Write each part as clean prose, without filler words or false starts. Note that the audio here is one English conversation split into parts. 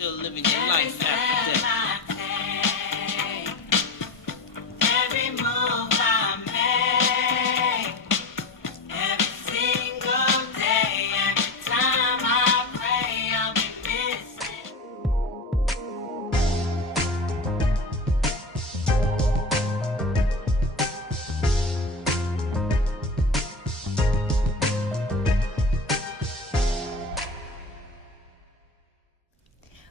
Still living your life after death. Every move I make, every single day, every time I pray, I'll be missing.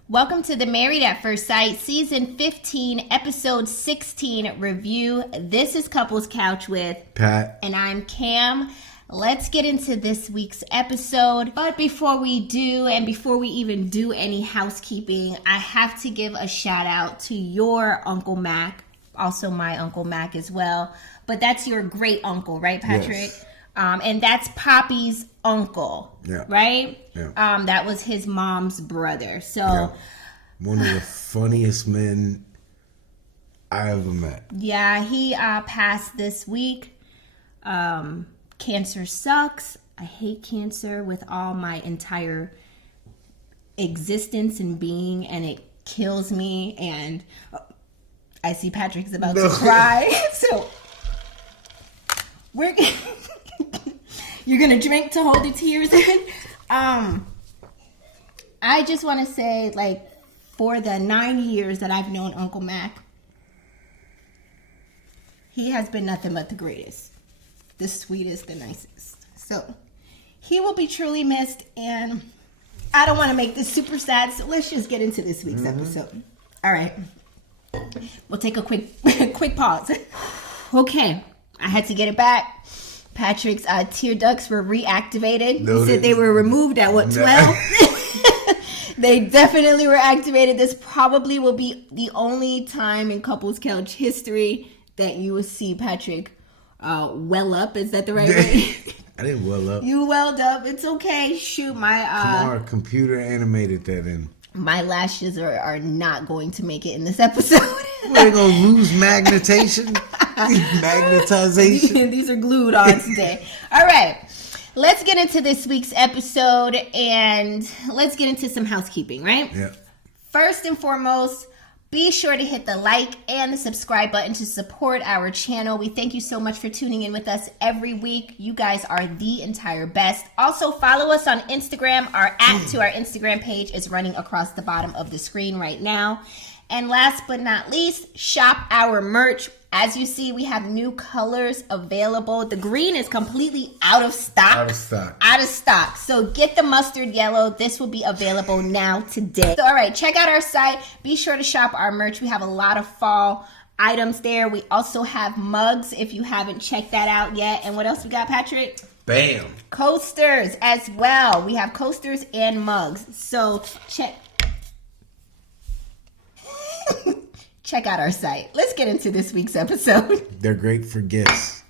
Welcome to the Married at First Sight Season 15, Episode 16 review. This is Couples Couch with Pat. And I'm Cam. Let's get into this week's episode. But before we do, and before we even do any housekeeping, I have to give a shout out to your Uncle Mac, also my Uncle Mac as well. But that's your great uncle, right, Patrick? Yes. And that's Poppy's uncle, right? Yeah. That was his mom's brother. So, Yeah. One of the funniest men I ever met. Yeah, he passed this week. Cancer sucks. I hate cancer with all my entire existence and being, and it kills me. And I see Patrick's about to cry. So, we're... You're going to drink to hold the tears in? I just want to say, like, for the 9 years that I've known Uncle Mac, he has been nothing but the greatest. The sweetest, the nicest. So, he will be truly missed, and I don't want to make this super sad, so let's just get into this week's episode. All right. We'll take a quick pause. Okay. I had to get it back. Patrick's tear ducts were reactivated. No, He said they were removed at, 12? They definitely were activated. This probably will be the only time in Couples Couch history that you will see Patrick well up. Is that the right way? I didn't well up. You welled up. It's okay. Shoot, Our computer animated that in. My lashes are not going to make it in this episode. We're going to lose magnetization. These are glued on today. All right. Let's get into this week's episode and let's get into some housekeeping, right? Yeah. First and foremost, be sure to hit the like and the subscribe button to support our channel. We thank you so much for tuning in with us every week. You guys are the entire best. Also, follow us on Instagram. Our to our Instagram page is running across the bottom of the screen right now. And last but not least, shop our merch. As you see, we have new colors available. The green is completely out of stock. Out of stock. So get the mustard yellow. This will be available now today. So, all right, check out our site. Be sure to shop our merch. We have a lot of fall items there. We also have mugs if you haven't checked that out yet. And what else we got, Patrick? Bam. Coasters as well. We have coasters and mugs. So check out our site. Let's get into this week's episode. They're great for gifts.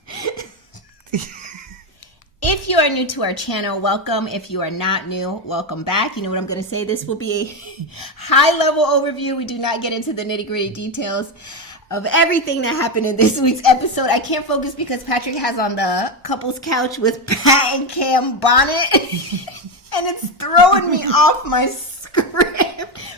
If you are new to our channel, welcome. If you are not new, welcome back. You know what I'm going to say? This will be a high-level overview. We do not get into the nitty-gritty details of everything that happened in this week's episode. I can't focus because Patrick has on the Couples Couch with Pat and Cam bonnet. And it's throwing me off my script.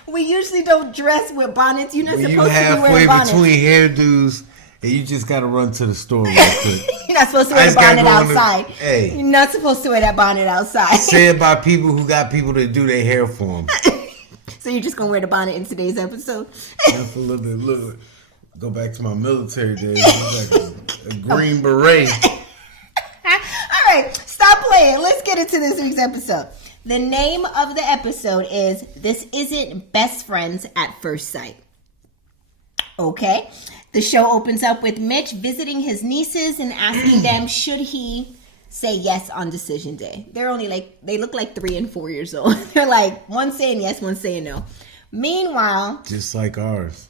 We usually don't dress with bonnets. You're not supposed to be wearing bonnets. Halfway between hairdos, and you just got to run to the store real quick. You're not supposed to wear the bonnet outside. Hey. You're not supposed to wear that bonnet outside. Said by people who got people to do their hair for them. So you're just going to wear the bonnet in today's episode? Just a little bit. Go back to my military days. It's like a green beret. All right, stop playing. Let's get into this week's episode. The name of the episode is This Isn't Best Friends at First Sight. Okay. The show opens up with Mitch visiting his nieces and asking them should he say yes on decision day. They're only they look like 3 and 4 years old. They're like, one saying yes, one saying no. Meanwhile, just like ours.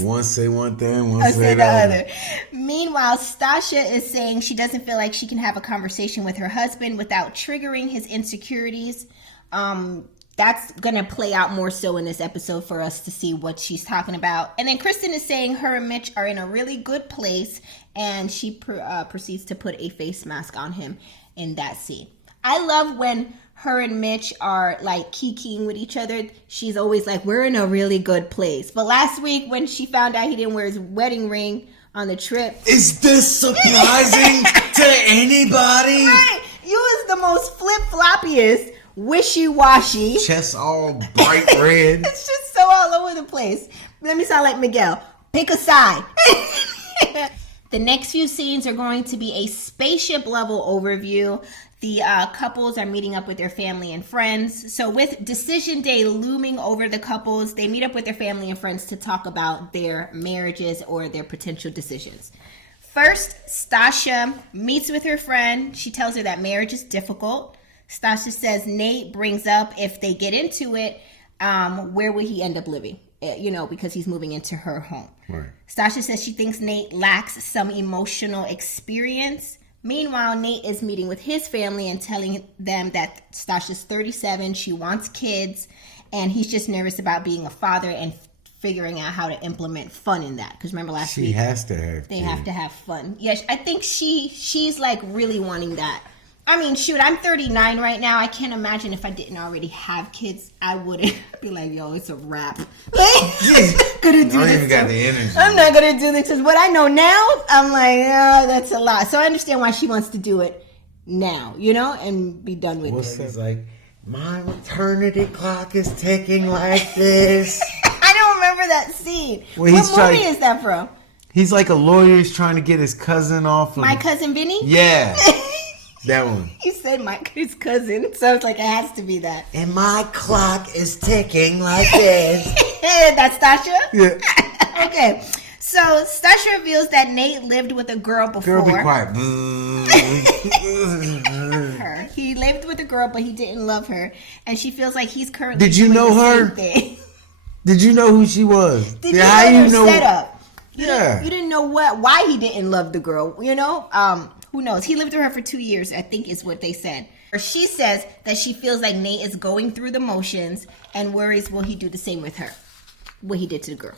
One say one thing, one say the other. Meanwhile, Stasha is saying she doesn't feel like she can have a conversation with her husband without triggering his insecurities. That's going to play out more so in this episode for us to see what she's talking about. And then Kristen is saying her and Mitch are in a really good place, and she proceeds to put a face mask on him in that scene. I love when her and Mitch are like kikiing with each other. She's always like, we're in a really good place. But last week when she found out he didn't wear his wedding ring on the trip. Is this surprising to anybody? Right. You was the most flip-floppiest, wishy-washy. Chest all bright red. It's just so all over the place. Let me sound like Miguel. Pick a side. The next few scenes are going to be a spaceship level overview. The couples are meeting up with their family and friends. So with decision day looming over the couples, they meet up with their family and friends to talk about their marriages or their potential decisions. First, Stasha meets with her friend. She tells her that marriage is difficult. Stasha says Nate brings up if they get into it, where would he end up living? Because he's moving into her home. Right. Stasha says she thinks Nate lacks some emotional experience. Meanwhile, Nate is meeting with his family and telling them that Stasha's 37, she wants kids, and he's just nervous about being a father and figuring out how to implement fun in that. Because remember last week, She has to have they kids. have to have fun. Yes, I think she's like really wanting that. I mean, shoot, I'm 39 right now. I can't imagine if I didn't already have kids, I wouldn't be like, yo, it's a wrap. Gonna do I don't this even got too. the energy. I'm not gonna do this. Because what I know now, I'm like, that's a lot. So I understand why she wants to do it now, and be done with it. He's like, my maternity clock is ticking like this. I don't remember that scene. Well, What he's movie trying- is that from? He's like a lawyer. He's trying to get his cousin off of... My Cousin Vinny? Yeah. That one. He said his cousin, so it's like it has to be that. And my clock is ticking like this. That's Stasha? Yeah. Okay. So Stasha reveals that Nate lived with a girl before. Girl, be quiet. Her. He lived with a girl, but he didn't love her, and she feels like he's currently. Did you doing know the her? same thing. Did you know who she was? Did you know her setup? Yeah. You didn't know why he didn't love the girl. Who knows? He lived with her for 2 years, I think is what they said. Or she says that she feels like Nate is going through the motions and worries will he do the same with her, what he did to the girl.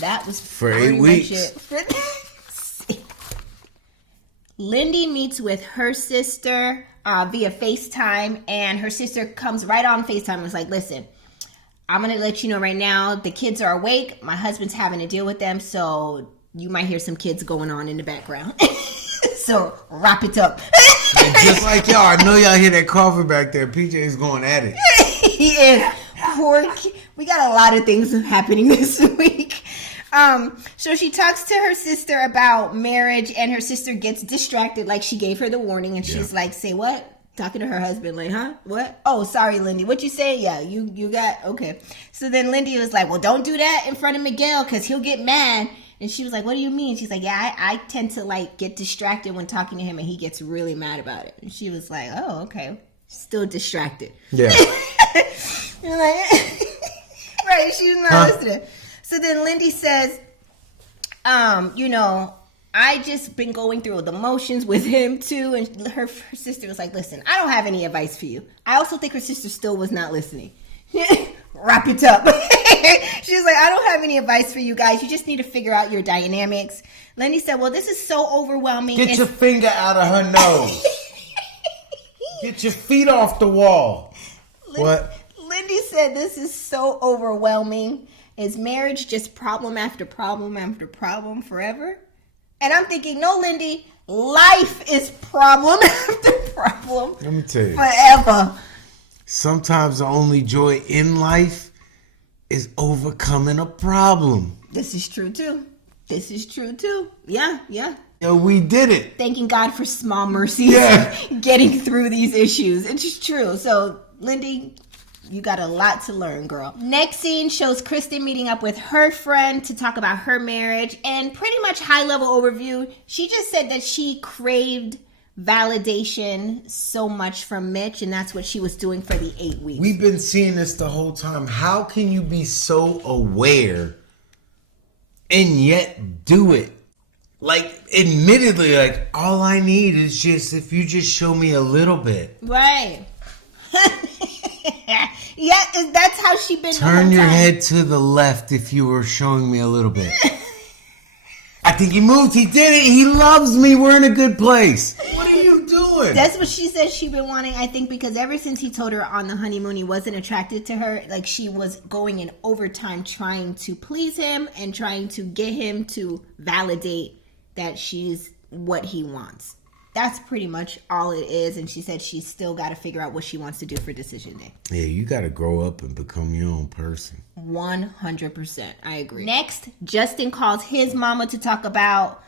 That was For pretty 8 much weeks. it. Lindy meets with her sister via FaceTime, and her sister comes right on FaceTime and was like, listen, I'm going to let you know right now, the kids are awake. My husband's having to deal with them, so you might hear some kids going on in the background. So, wrap it up. And just like y'all, I know y'all hear that coffee back there. PJ is going at it. He is. We got a lot of things happening this week. So she talks to her sister about marriage, and her sister gets distracted, like she gave her the warning, and she's like, say what? Talking to her husband, like, huh? What? Oh, sorry, Lindy. What you say? Yeah, you got, okay. So then Lindy was like, well, don't do that in front of Miguel, because he'll get mad. And she was like, what do you mean? She's like, yeah, I tend to like get distracted when talking to him, and he gets really mad about it. And she was like, oh, okay. Still distracted. Yeah. You're like, right, she's not listening. So then Lindy says, I just been going through the motions with him too. And her sister was like, listen, I don't have any advice for you. I also think her sister still was not listening. Wrap it up. She was like, I don't have any advice for you guys. You just need to figure out your dynamics. Lindy said, well, this is so overwhelming. Get your finger out of her nose. Get your feet off the wall. What? Lindy said, this is so overwhelming. Is marriage just problem after problem after problem forever? And I'm thinking, no, Lindy, life is problem after problem. Let me tell you. Forever. Sometimes the only joy in life is overcoming a problem. This is true too. Yeah. Yo, we did it. Thanking God for small mercies. Yeah. Getting through these issues. It's just true. So, Lindy, you got a lot to learn, girl. Next scene shows Kristen meeting up with her friend to talk about her marriage, and pretty much high-level overview. She just said that she craved validation so much from Mitch, and that's what she was doing for the 8 weeks. We've been seeing this the whole time. How can you be so aware and yet do it? Like, admittedly, like, all I need is just if you just show me a little bit. Right. Yeah, that's how she been. Turn your head to the left if you were showing me a little bit. I think he moved. He did it. He loves me. We're in a good place. What are you doing? doing? That's what she said she'd been wanting, I think, because ever since he told her on the honeymoon he wasn't attracted to her, like she was going in overtime trying to please him and trying to get him to validate that she's what he wants. That's pretty much all it is. And she said she's still got to figure out what she wants to do for decision day. Yeah, you got to grow up and become your own person. 100%. I agree. Next, Justin calls his mama to talk about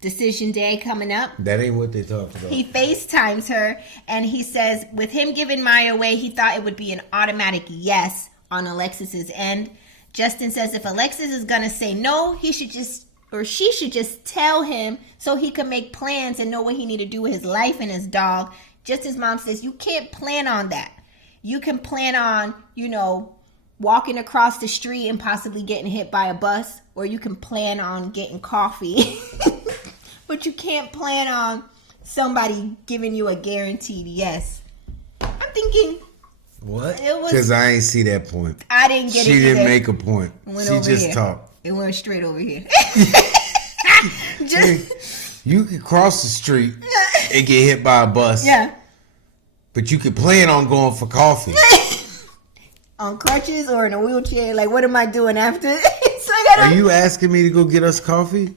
decision day coming up. That ain't what they talked about. He FaceTimes her and he says with him giving Maya away, he thought it would be an automatic yes on Alexis's end. Justin says if Alexis is going to say no, he should just, or she should just tell him so he can make plans and know what he need to do with his life and his dog. Justin's mom says you can't plan on that. You can plan on, walking across the street and possibly getting hit by a bus, or you can plan on getting coffee. But you can't plan on somebody giving you a guaranteed yes. I'm thinking... What? Because I ain't see that point. I didn't get it. She didn't make a point. She just here. talked. It went straight over here. You could cross the street and get hit by a bus. Yeah. But you could plan on going for coffee. On crutches or in a wheelchair? Like, what am I doing after? Are you asking me to go get us coffee?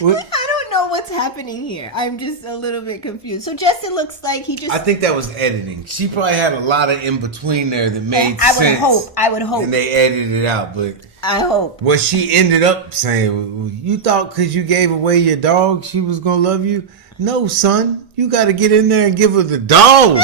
What? I don't know what's happening here. I'm just a little bit confused. So Justin looks like he just... I think that was editing. She probably had a lot of in between there that made sense. I would hope. And they edited it out, but... I hope. What she ended up saying, you thought because you gave away your dog, she was going to love you? No, son. You got to get in there and give her the dog.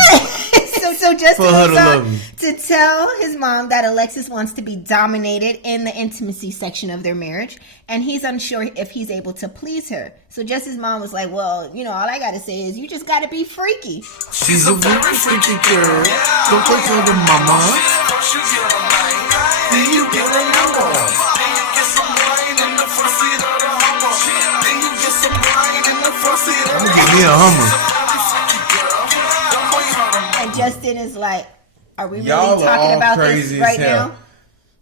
So Justin for her to love love you. To tell his mom that Alexis wants to be dominated in the intimacy section of their marriage, and he's unsure if he's able to please her. So Justin's mom was like, well, all I got to say is you just got to be freaky. She's a very freaky girl. Don't take her to mama. Then you get a number. Then you get some wine in the front seat of the Hummer. Then you get some wine in the front seat of the Hummer. Give me a Hummer. And Justin is like, are we really talking about this right now?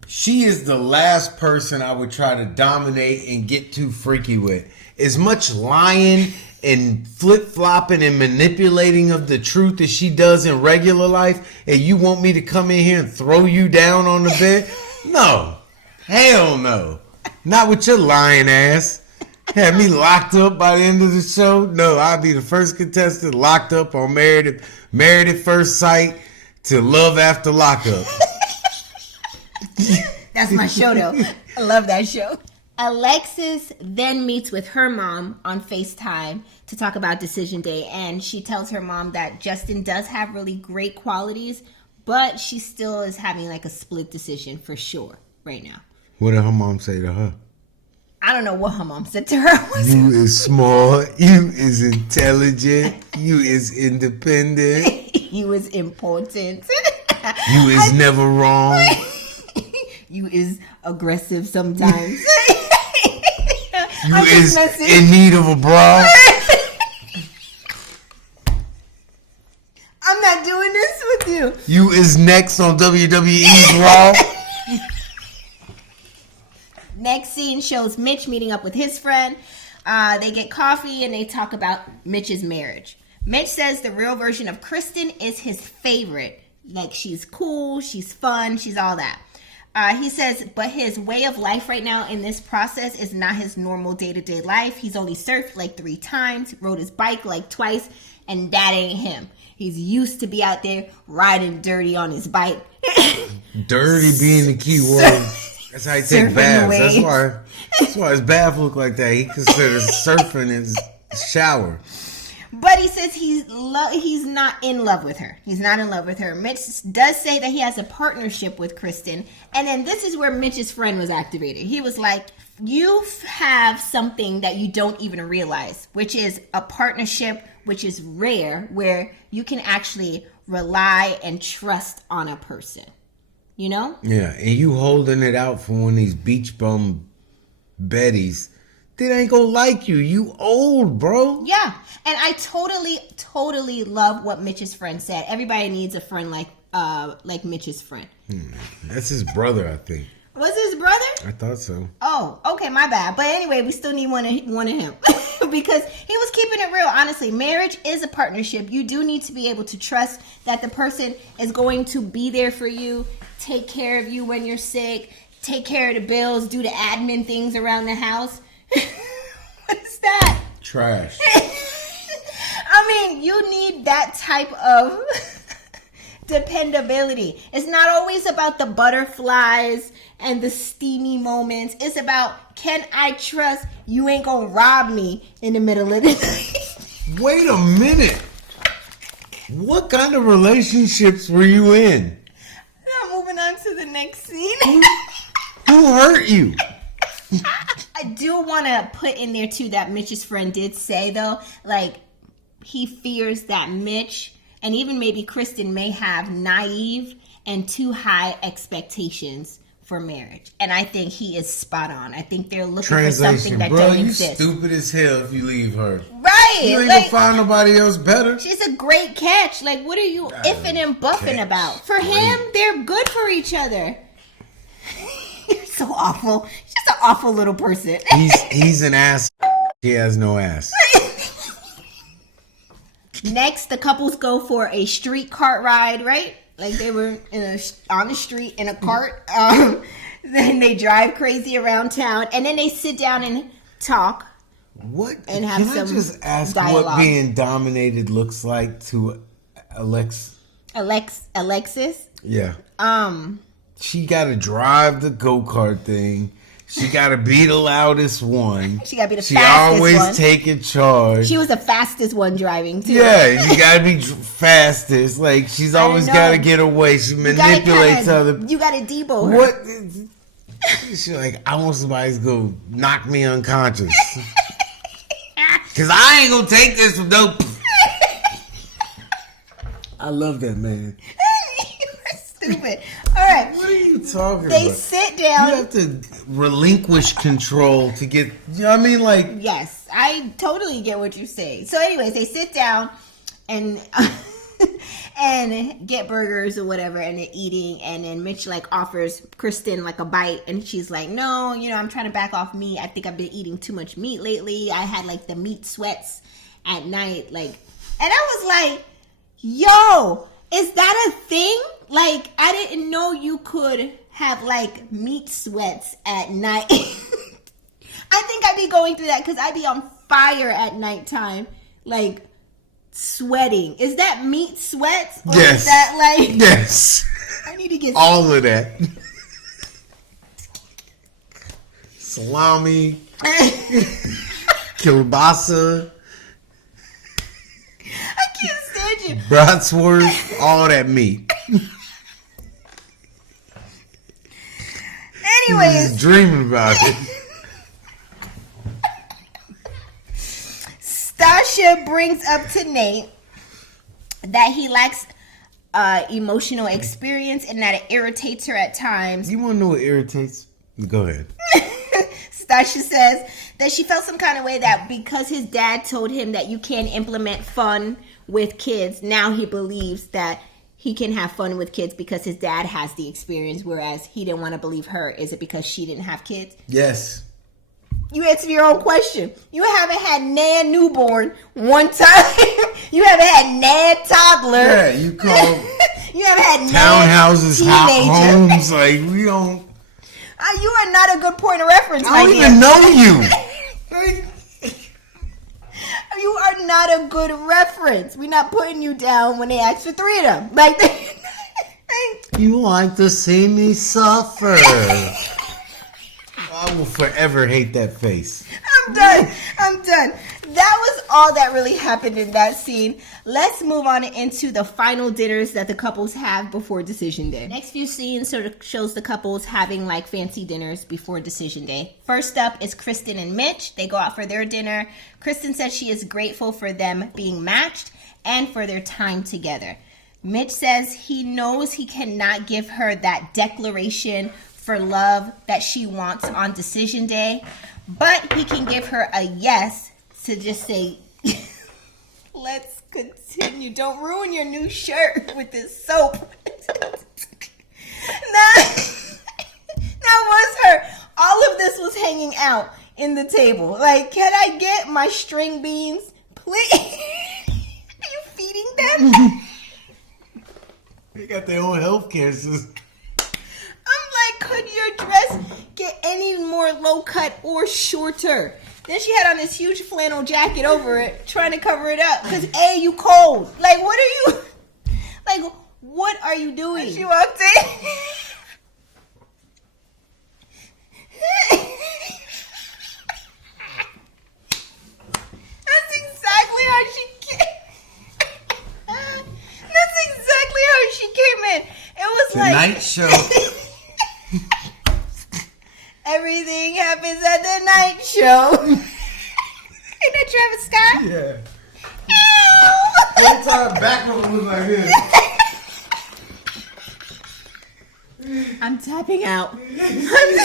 She is the last person I would try to dominate and get too freaky with. As much lying and flip-flopping and manipulating of the truth as she does in regular life, and you want me to come in here and throw you down on the bed? No. Hell no. Not with your lying ass. Had me locked up by the end of the show? No, I'll be the first contestant locked up on Married at First Sight to Love After Lockup. That's my show, though. I love that show. Alexis then meets with her mom on FaceTime to talk about decision day, and she tells her mom that Justin does have really great qualities, but she still is having like a split decision for sure right now. What did her mom say to her? I don't know what her mom said to her. You is smart. You is intelligent. You is independent. You is important. You is never wrong. You is aggressive sometimes. You is in need of a bra. I'm not doing this with you. You is next on WWE's Raw. Next scene shows Mitch meeting up with his friend. They get coffee and they talk about Mitch's marriage. Mitch says the real version of Kristen is his favorite. Like, she's cool, she's fun, she's all that. He says, but his way of life right now in this process is not his normal day-to-day life. He's only surfed like 3 times, rode his bike like twice, and that ain't him. He's used to be out there riding dirty on his bike. Dirty being the key word. That's how he take baths. That's why his bath look like that. He considers surfing his shower. But he says he's not in love with her. He's not in love with her. Mitch does say that he has a partnership with Kristen. And then this is where Mitch's friend was activated. He was like, you have something that you don't even realize, which is a partnership which is rare, where you can actually rely and trust on a person. You know? Yeah, and you holding it out for one of these beach bum Bettys. They ain't gonna like you. You old, bro. Yeah, and I totally love what Mitch's friend said. Everybody needs a friend like Mitch's friend. That's his brother, I think. Was his brother? I thought so. Oh, okay, my bad. But anyway, we still need one of him. because he was keeping it real. Honestly, marriage is a partnership. You do need to be able to trust that the person is going to be there for you, take care of you when you're sick, take care of the bills, do the admin things around the house. What is that? Trash. I mean, you need that type of dependability. It's not always about the butterflies and the steamy moments. It's about, can I trust you ain't gonna rob me in the middle of the night? Wait a minute. What kind of relationships were you in? Now moving on to the next scene. Who hurt you? I do want to put in there too that Mitch's friend did say though, like, he fears that Mitch and even maybe Kristen may have naive and too high expectations for marriage. And I think he is spot on. I think they're looking for something that don't exist. You stupid as hell if you leave her. Right. You ain't gonna find nobody else better. She's a great catch. Like, what are you iffing and buffing about? For him, they're good for each other. You're so awful. He's just an awful little person. He's an ass. He has no ass. Next, the couples go for a street cart ride, right? Like they were on the street in a cart. Then they drive crazy around town, and then they sit down and talk. What? And have Can I some just ask dialogue. what being dominated looks like to Alexis? Yeah. She got to drive the go-kart thing. She got to be the loudest one. She got to be the she fastest one. She always taking charge. She was the fastest one driving, too. Yeah, she got to be fastest. Like, she's always got to get away. She manipulates other people. You got to debo her. What? She's like, I want somebody to go knock me unconscious. Because I ain't going to take this from no... I love that man. Stupid. All right. What are you talking about? They sit down. You have to relinquish control to get, you know what I mean? Like, yes, I totally get what you say. So anyways, they sit down and and get burgers or whatever, and they're eating, and then Mitch like offers Kristen like a bite, and she's like, no, I'm trying to back off meat. I think I've been eating too much meat lately. I had like the meat sweats at night, like, and I was like, yo, is that a thing? Like, I didn't know you could have, like, meat sweats at night. I think I'd be going through that because I'd be on fire at nighttime, like, sweating. Is that meat sweats? Or yes. Is that, like... Yes. I need to get... all of that. Salami. Kielbasa. I can't stand you. Bratwurst. All that meat. Anyways, He's dreaming about it. Stasha brings up to Nate that he lacks emotional experience and that it irritates her at times. You want to know what irritates? Go ahead. Stasha says that she felt some kind of way that because his dad told him that you can't implement fun with kids, now he believes that he can have fun with kids because his dad has the experience, whereas he didn't want to believe her. Is it because she didn't have kids? Yes. You answer your own question. You haven't had Nan newborn one time. You haven't had Nan toddler. Yeah, you call you haven't had townhouses, Nan teenager. homes. Like, we don't. You are not a good point of reference, I don't even know you. You are not a good reference. We're not putting you down when they ask for 3 of them. Like, You like to see me suffer. I will forever hate that face. I'm done. That was all that really happened in that scene. Let's move on into the final dinners that the couples have before decision day. Next few scenes sort of shows the couples having like fancy dinners before decision day. First up is Kristen and Mitch. They go out for their dinner. Kristen says she is grateful for them being matched and for their time together. Mitch says he knows he cannot give her that declaration for love that she wants on decision day, but he can give her a yes to just say, let's continue. Don't ruin your new shirt with this soap. That was her. All of this was hanging out in the table. Like, can I get my string beans, please? Are you feeding them? They got their own healthcare system. I'm like, could your dress get any more low cut or shorter? Then she had on this huge flannel jacket over it, trying to cover it up. Because, A, you cold. Like, what are you... Like, what are you doing? And she walked in. That's exactly how she came. That's exactly how she came in. It was Tonight like... show. Everything happens at the night show. Ain't that Travis Scott? Yeah. Ow! One time back when it was like this. I'm tapping out. I'm tapping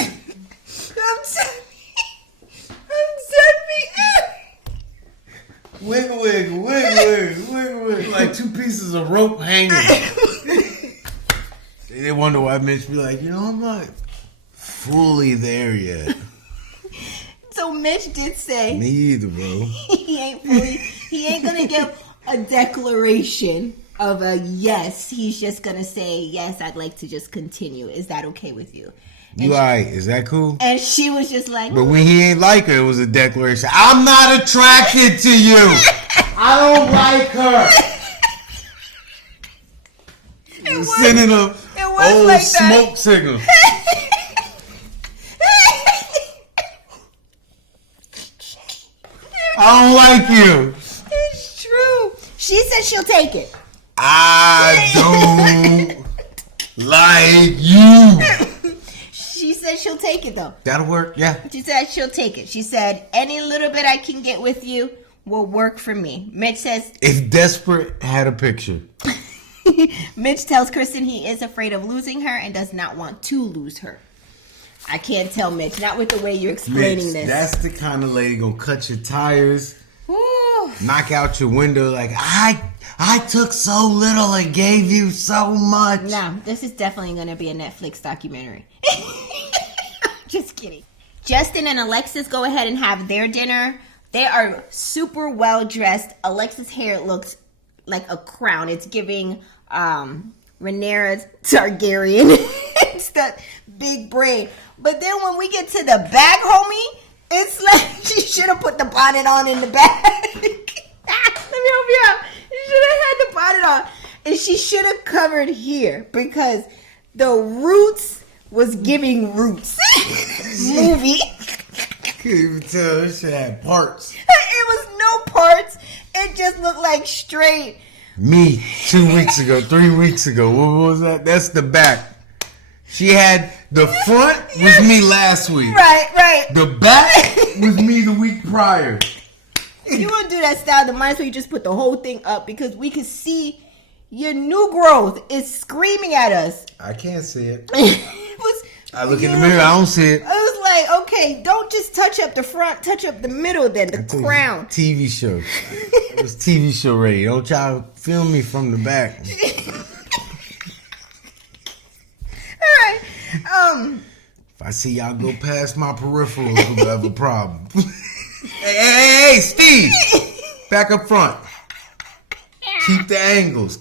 out. Wiggle, wiggle, wiggle, wiggle, wiggle, wiggle. Like two pieces of rope hanging. They wonder why Mitch be like, I'm not fully there yet. So Mitch did say Me either, bro. he ain't gonna give a declaration of a yes. He's just gonna say, yes, I'd like to just continue. Is that okay with you? You alright? Is that cool? And she was just like, But when he ain't like her, it was a declaration. I'm not attracted to you. I don't like her. It was- Sending a old like that. smoke signal. I don't like you. It's true. She said she'll take it. I don't like you. She said she'll take it though. That'll work, yeah. She said she'll take it. She said any little bit I can get with you will work for me. Mitch says If Desperate had a picture. Mitch tells Kristen he is afraid of losing her and does not want to lose her. I can't tell Mitch, not with the way you're explaining Mitch, this. that's the kind of lady gonna cut your tires, Woo. knock out your window like, I took so little and gave you so much. No, this is definitely going to be a Netflix documentary. Just kidding. Justin and Alexis go ahead and have their dinner. They are super well dressed. Alexis' hair looks like a crown. It's giving Rhaenyra Targaryen. It's that big braid. But then when we get to the back, homie, it's like she should have put the bonnet on in the back. Let me help you out. She should have had the bonnet on. And she should have covered here because the Roots was giving Roots movie. Can't even tell this shit had parts. It was no parts. It just looked like straight. Me 2 weeks ago, 3 weeks ago. What was that? That's the back. She had the front was me last week. Right. The back was me the week prior. If you want to do that style, then might as well you just put the whole thing up because we could see your new growth is screaming at us. I can't see it. It was I look in the mirror, I don't see it. I was like, okay, don't just touch up the front, touch up the middle, then the crown. TV show. It was TV show ready. Don't y'all film me from the back. All right. If I see y'all go past my peripherals, we're gonna have a problem. Hey, Steve! Back up front. Keep the angles.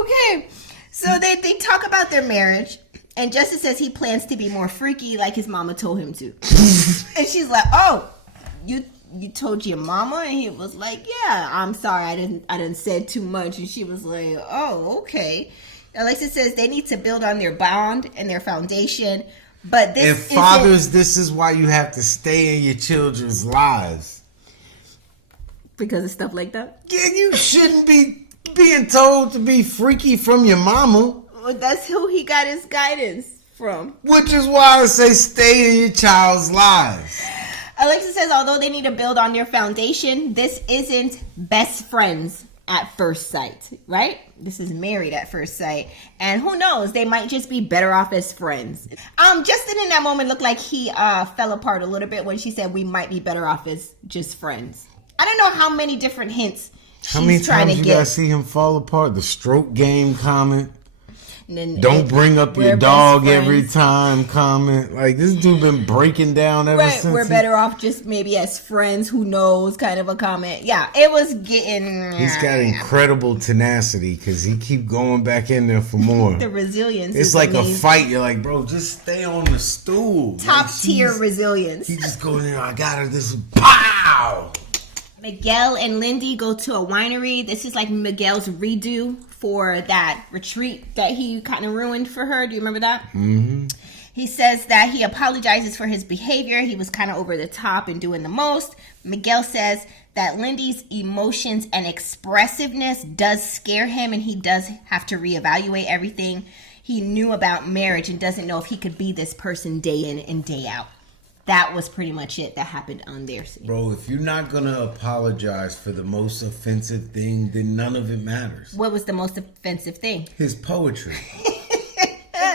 Okay. So they talk about their marriage, and Justin says he plans to be more freaky like his mama told him to. And she's like, oh, you told your mama? And he was like, yeah, I'm sorry, I didn't said too much. And she was like, oh, okay. Alexis says they need to build on their bond and their foundation, but this And fathers, this is why you have to stay in your children's lives. Because of stuff like that? Yeah, you shouldn't be being told to be freaky from your mama. Well, that's who he got his guidance from. Which is why I say stay in your child's lives. Alexis says although they need to build on their foundation, this isn't best friends at first sight, right? This is married at first sight. And who knows, they might just be better off as friends. Justin in that moment looked like he fell apart a little bit when she said we might be better off as just friends. I don't know how many different hints How many she's trying times to you get. guys see him fall apart? The stroke game comment. And then Don't bring up we're your best dog every friends. time. Comment like this dude been breaking down ever Right, since. we're better off just maybe as friends. Who knows? Kind of a comment. Yeah, it was getting. He's got incredible tenacity because he keep going back in there for more. The resilience. It's is like amazing. a fight. You're like, bro, just stay on the stool. Top Like, tier he's- resilience. He just go in there. I got her. This is pow. Miguel and Lindy go to a winery. This is like Miguel's redo for that retreat that he kind of ruined for her. Do you remember that? Mm-hmm. He says that he apologizes for his behavior. He was kind of over the top and doing the most. Miguel says that Lindy's emotions and expressiveness does scare him, and he does have to reevaluate everything he knew about marriage and doesn't know if he could be this person day in and day out. That was pretty much it that happened on their scene. Bro, if you're not gonna apologize for the most offensive thing, then none of it matters. What was the most offensive thing? His poetry.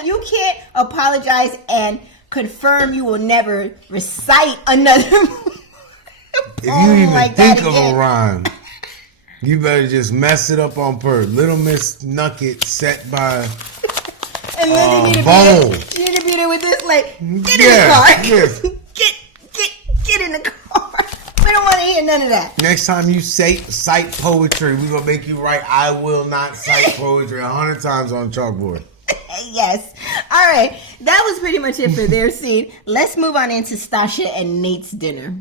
You can't apologize and confirm you will never recite another If you even like think that of again. a rhyme, you better just mess it up on purpose. Little Miss Nucket set by And then you need bowl. to be there with this, like, get Yeah, in the car. yes. Get in the car. We don't want to hear none of that. Next time you cite poetry, we're gonna make you write I will not cite poetry 100 times on chalkboard. Yes. All right. That was pretty much it for their scene. Let's move on into Stasha and Nate's dinner.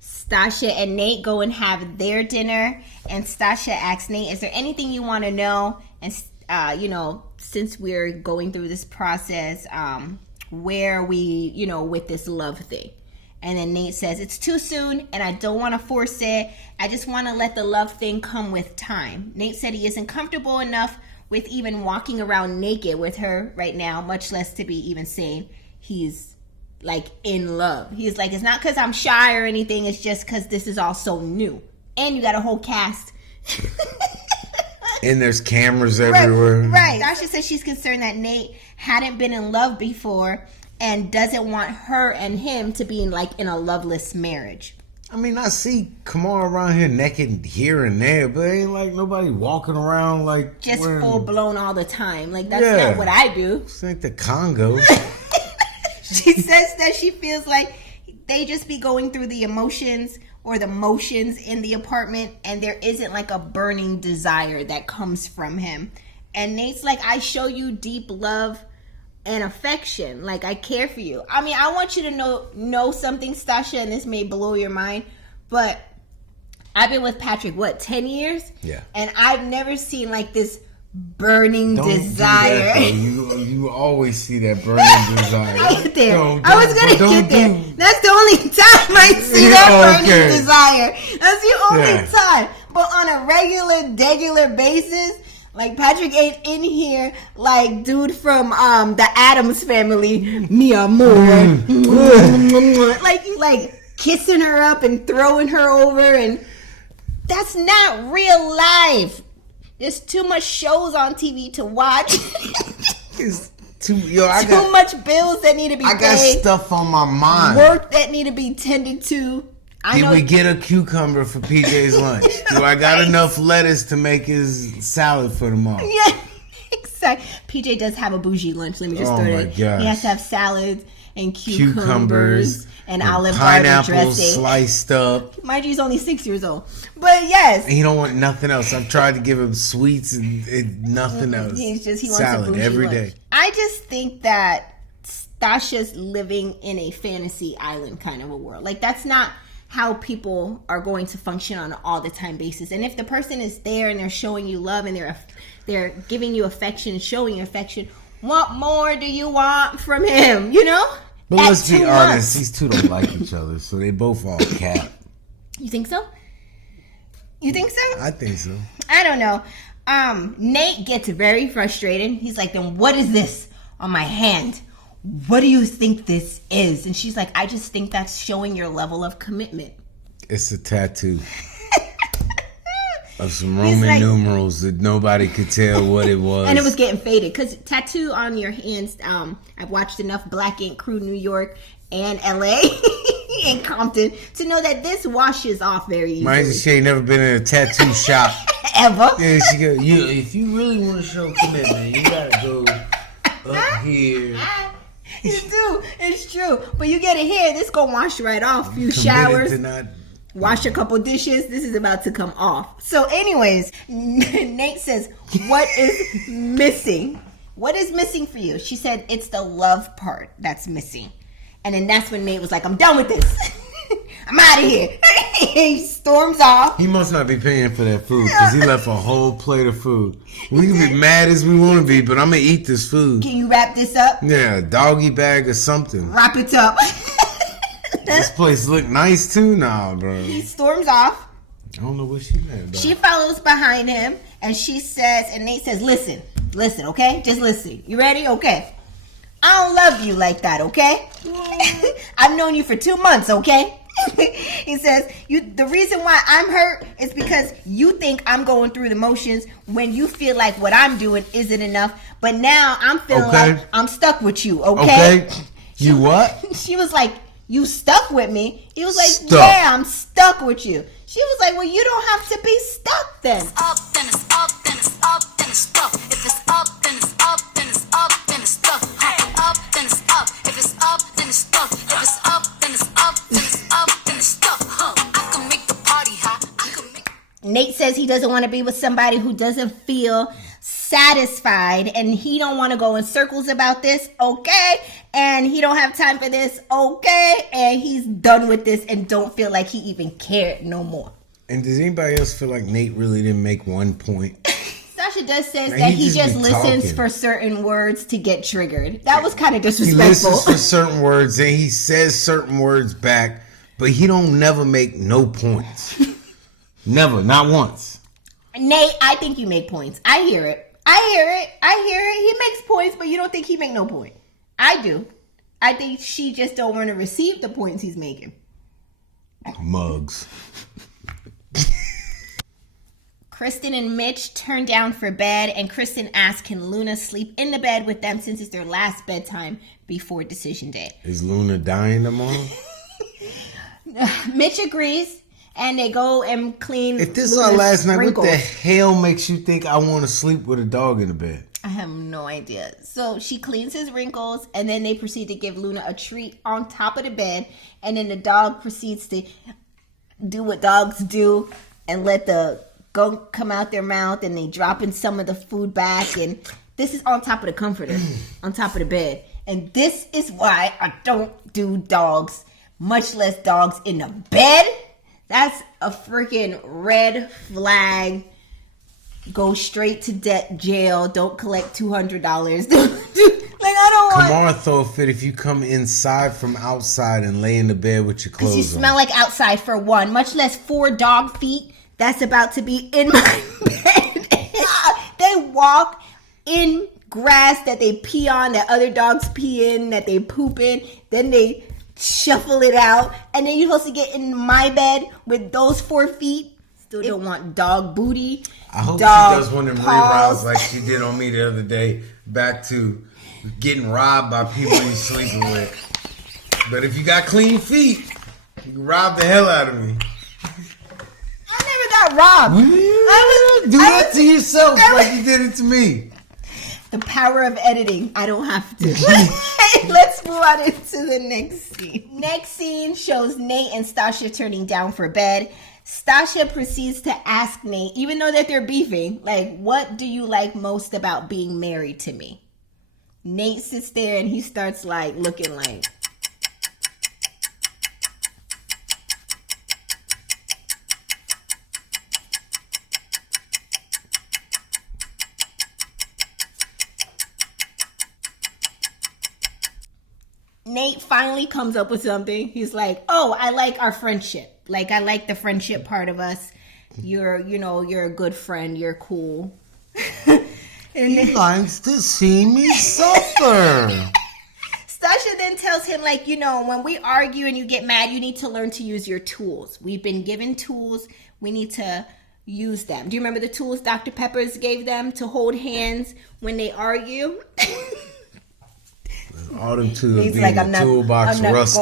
Stasha and Nate go and have their dinner, and Stasha asks Nate, is there anything you want to know? And, since we're going through this process, where we, with this love thing. And then Nate says, it's too soon, and I don't want to force it. I just want to let the love thing come with time. Nate said he isn't comfortable enough with even walking around naked with her right now, much less to be even saying he's like in love. He's like, it's not because I'm shy or anything. It's just because this is all so new. And you got a whole cast. And there's cameras everywhere. Right. Sasha says she's concerned that Nate hadn't been in love before and doesn't want her and him to be in a loveless marriage. I mean, I see Kamar around here naked here and there, but ain't like nobody walking around like Just wearing, full blown all the time. Like, that's Yeah. not what I do. It's like the Congo. She says that she feels like they just be going through the emotions or the motions in the apartment, and there isn't like a burning desire that comes from him. And Nate's like, I show you deep love and affection. Like, I care for you. I mean, I want you to know something, Stasha, and this may blow your mind, but I've been with Patrick, 10 years? Yeah. And I've never seen like this burning Don't do desire. that, though. You always see that burning desire. I get there. Don't- I was gonna don't get there. do- That's the only time I see that burning Okay. desire. That's the only Yeah. time. But on a regular basis, like Patrick ain't in here like dude from the Addams Family, mi amor, like kissing her up and throwing her over, and that's not real life. There's too much shows on TV to watch. It's I Too much bills that need to be got paid. stuff on my mind. Work that need to be tended to. Did we get a cucumber for PJ's lunch? Do I got enough lettuce to make his salad for tomorrow? Yeah, exactly. PJ does have a bougie lunch. Let me just Oh throw my that. gosh. He has to have salads and cucumbers and Olive Garden pineapple dressing. sliced up. Mind you, he's only 6 years old. But yes, And he don't want nothing else. I've tried to give him sweets and nothing else. he wants salad a bougie every lunch. day. I just think that Stasha's living in a fantasy island kind of a world. Like, that's not how people are going to function on an all the time basis. And if the person is there and they're showing you love and they're giving you affection and showing you affection, what more do you want from him? But At let's be 2 honest, months. these two don't like each other, so they both all cap. You think so? You think so? I think so. I don't know. Nate gets very frustrated. He's like, then what is this on my hand? What do you think this is? And she's like, I just think that's showing your level of commitment. It's a tattoo of some He's Roman like- numerals that nobody could tell what it was. And it was getting faded because tattoo on your hands. I've watched enough Black Ink Crew New York and LA and Compton to know that this washes off very easily. Mind you, she ain't never been in a tattoo shop. Ever. Yeah, she go. If you really want to show commitment, you gotta go up here. You do. It's true. But you get it here. This gonna wash right off. Few Committed showers. to not. Wash a couple dishes. This is about to come off. So anyways, Nate says, what is missing? What is missing for you? She said, it's the love part that's missing. And then that's when Nate was like, I'm done with this. I'm out of here. He storms off. He must not be paying for that food because he left a whole plate of food. We can be mad as we want to be, but I'm going to eat this food. Can you wrap this up? Yeah, a doggy bag or something. Wrap it up. This place look nice too now, bro. He storms off. I don't know what she mad about. She follows behind him and she says, and Nate says, listen, okay? Just listen. You ready? Okay. I don't love you like that, okay? I've known you for 2 months, okay? He says, the reason why I'm hurt is because you think I'm going through the motions when you feel like what I'm doing isn't enough. But now I'm feeling like I'm stuck with you, okay? You what? She was like, you stuck with me? He was like, Stuck. yeah, I'm stuck with you. She was like, well, you don't have to be stuck then. Up, then it's up, then it's up, then it's stuck. If it's up, then it's up, then it's up, then it's stuck. Up, then it's up. If it's up, then it's stuck. If it's up, then it's up, then it's up, then it's stuck. I can make the party hot. I can make. Nate says he doesn't want to be with somebody who doesn't feel satisfied, and he don't want to go in circles about this, okay? And he don't have time for this, okay? And he's done with this and don't feel like he even cared no more. And does anybody else feel like Nate really didn't make one point? Stasha does says Man, that he he just just be listens talking. for certain words to get triggered. That was kind of He disrespectful. listens for certain words and he says certain words back, but he don't never make no points. Never, not once. Nate, I think you make points. I hear it. He makes points, but you don't think he make no point. I do. I think she just don't want to receive the points he's making. Mugs. Kristen and Mitch turn down for bed, and Kristen asks, can Luna sleep in the bed with them since it's their last bedtime before decision day? Is Luna dying tomorrow? Mitch agrees, and they go and clean If this is Luna's our last night, wrinkles. what the hell makes you think I want to sleep with a dog in the bed? I have no idea. So she cleans his wrinkles, and then they proceed to give Luna a treat on top of the bed, and then the dog proceeds to do what dogs do and let the gunk come out their mouth, and they drop in some of the food back, and this is on top of the comforter, on top of the bed. And this is why I don't do dogs, much less dogs in the bed. That's a freaking red flag. Go straight to jail. Don't collect $200. Like, I don't want. Kamar throw a fit if you come inside from outside and lay in the bed with your Because clothes you on. smell like outside for one, much less 4 dog feet that's about to be in my bed. They walk in grass that they pee on, that other dogs pee in, that they poop in. Then they shuffle it out. And then you're supposed to get in my bed with those 4 feet. Still don't want dog booty. I hope dog she does one of them paws. reroutes like she did on me the other day. Back to getting robbed by people you sleeping with. But if you got clean feet, you can rob the hell out of me. I never got robbed. Do that to yourself like you did it to me. The power of editing. I don't have to. Let's move on into the next scene. Next scene shows Nate and Stasha turning down for bed. Stasha proceeds to ask Nate, even though that they're beefing, like, what do you like most about being married to me? Nate sits there and he starts like looking like, Nate finally comes up with something. He's like, oh, I like our friendship. Like, I like the friendship part of us. You're a good friend. You're cool. He likes to see me suffer. Stasha then tells him, like, when we argue and you get mad, you need to learn to use your tools. We've been given tools. We need to use them. Do you remember the tools Dr. Peppers gave them to hold hands when they argue? All them tools He's being like, the I'm not toolbox rusty.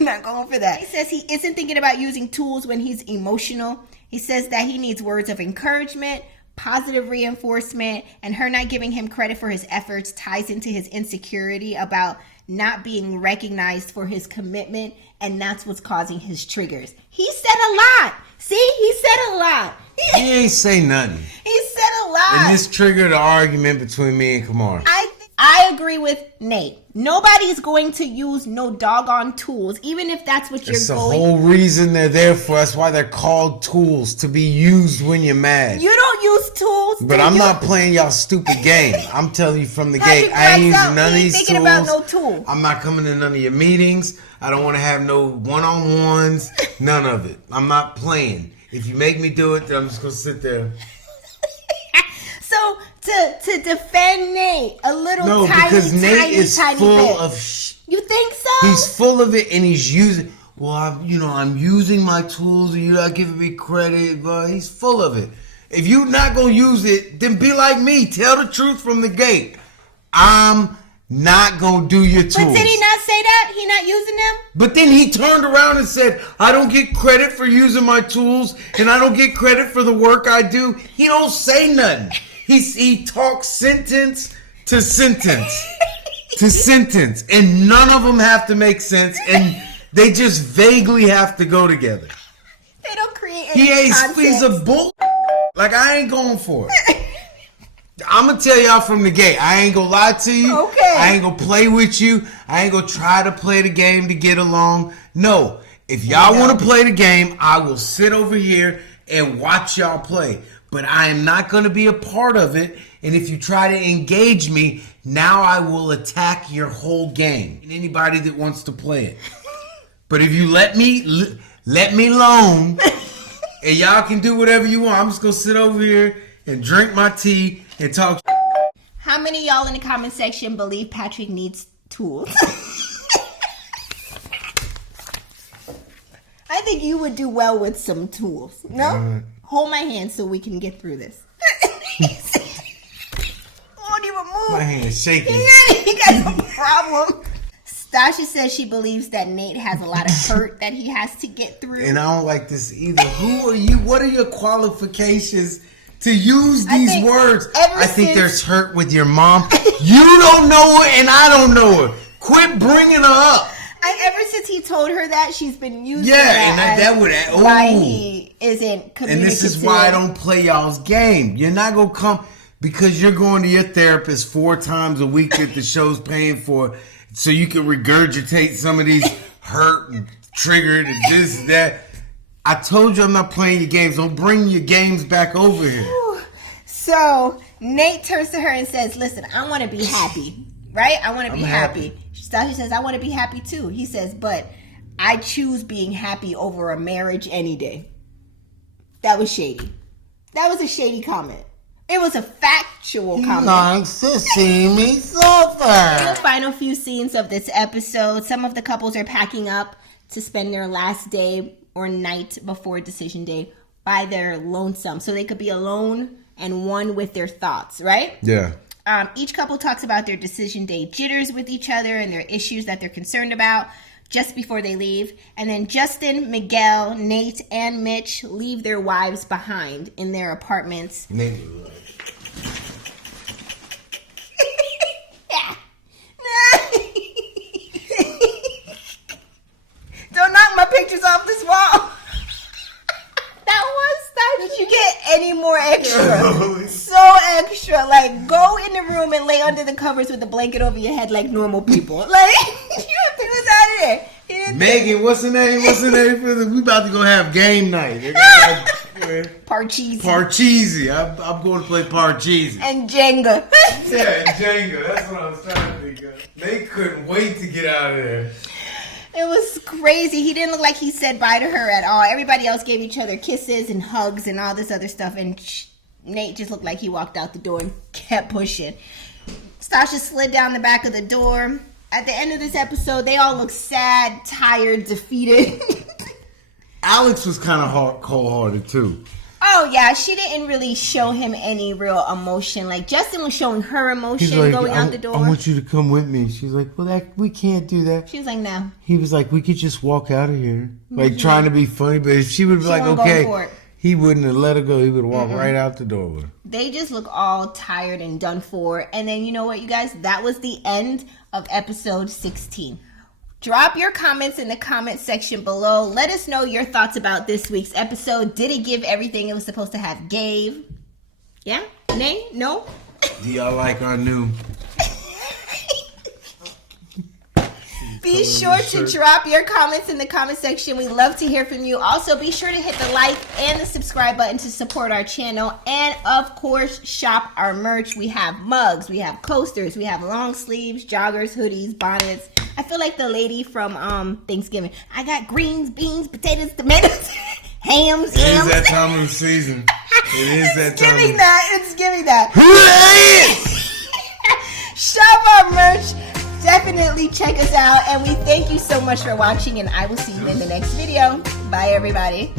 I'm not going for that. He says he isn't thinking about using tools when he's emotional. He says that he needs words of encouragement, positive reinforcement, and her not giving him credit for his efforts ties into his insecurity about not being recognized for his commitment, and that's what's causing his triggers. He said a lot. See, he said a lot. He ain't say nothing. He said a lot. And this triggered an argument between me and Kamar. I agree with Nate. Nobody's going to use no doggone tools, even if that's what you're It's the going. whole reason they're there for. That's why they're called tools, to be used when you're mad. You don't use tools. But I'm not playing y'all stupid game. I'm telling you from the gate, Patrick I ain't Blacks using out. none of He ain't these thinking tools. about no tool. I'm not coming to none of your meetings. I don't want to have no one-on-ones. None of it. I'm not playing. If you make me do it, then I'm just going to sit there. So to defend Nate, a little No, tiny, because Nate tiny, is tiny full bit. of You think so? He's full of it, and he's using. Well, I'm using my tools, and you're not giving me credit. But he's full of it. If you're not gonna use it, then be like me. Tell the truth from the gate. I'm not gonna do your tools. But did he not say that? He not using them? But then he turned around and said, I don't get credit for using my tools, and I don't get credit for the work I do. He don't say nothing. He talks sentence to sentence to sentence, and none of them have to make sense, and they just vaguely have to go together. They don't create any He's a bull. Like, I ain't going for it. I'm going to tell y'all from the gate. I ain't going to lie to you. Okay. I ain't going to play with you. I ain't going to try to play the game to get along. No. If y'all want to play the game, I will sit over here and watch y'all play. But I am not going to be a part of it. And if you try to engage me, now I will attack your whole game. And anybody that wants to play it. But if you let me alone, and y'all can do whatever you want, I'm just going to sit over here and drink my tea and talk. How many of y'all in the comment section believe Patrick needs tools? I think you would do well with some tools. No? Hold my hand so we can get through this. Won't even move. My hand is shaking. He got a problem. Stasha says she believes that Nate has a lot of hurt that he has to get through. And I don't like this either. Who are you? What are your qualifications to use these words? I think there's hurt with your mom. You don't know her and I don't know her. Quit bringing her up. Ever since he told her that, she's been using that would why he isn't communicative. And this is why I don't play y'all's game. You're not going to come because you're going to your therapist 4 times a week that the show's paying for so you can regurgitate some of these hurt and triggered and this and that. I told you I'm not playing your games. Don't bring your games back over here. So Nate turns to her and says, listen, I want to be happy, right? I want to be happy. Stasha says, I want to be happy too. He says, but I choose being happy over a marriage any day. That was shady. That was a shady comment. It was a factual comment. He likes to see me suffer. In the final few scenes of this episode, some of the couples are packing up to spend their last day or night before decision day by their lonesome. So they could be alone and one with their thoughts, right? Yeah. Each couple talks about their decision day jitters with each other and their issues that they're concerned about just before they leave. And then Justin, Miguel, Nate, and Mitch leave their wives behind in their apartments. Nate. Don't knock my pictures off this wall. That was style. Did you get any more extra? So extra. Like, go in the room and lay under the covers with a blanket over your head like normal people. Like, you was out of there. Megan, what's the name? We about to go have game night. Parcheesi. I'm going to play Parcheesi. And Jenga. Yeah, Jenga. That's what I was trying to think of. They couldn't wait to get out of there. It was crazy. He didn't look like he said bye to her at all. Everybody else gave each other kisses and hugs and all this other stuff. And Nate just looked like he walked out the door and kept pushing. Stasha slid down the back of the door. At the end of this episode, they all look sad, tired, defeated. Alex was kind of cold-hearted, too. Oh, yeah. She didn't really show him any real emotion. Like, Justin was showing her emotion going out the door. I want you to come with me. She's like, well, we can't do that. She was like, no. He was like, we could just walk out of here. Like, trying to be funny. But if she would be like, okay. he wouldn't have let her go. He would have walked right out the door with her. They just look all tired and done for. And then, you know what, you guys? That was the end of episode 16. Drop your comments in the comment section below. Let us know your thoughts about this week's episode. Did it give everything it was supposed to have gave? Yeah? Nay? No? Do y'all like our new... Be sure to drop your comments in the comment section. We love to hear from you. Also, be sure to hit the like and the subscribe button to support our channel. And, of course, shop our merch. We have mugs. We have coasters. We have long sleeves, joggers, hoodies, bonnets. I feel like the lady from Thanksgiving. I got greens, beans, potatoes, tomatoes, hams, It is yams. that time of the season. It is that time. It's giving that. Shop our merch. Definitely check us out, and we thank you so much for watching, and I will see you in the next video. Bye, everybody.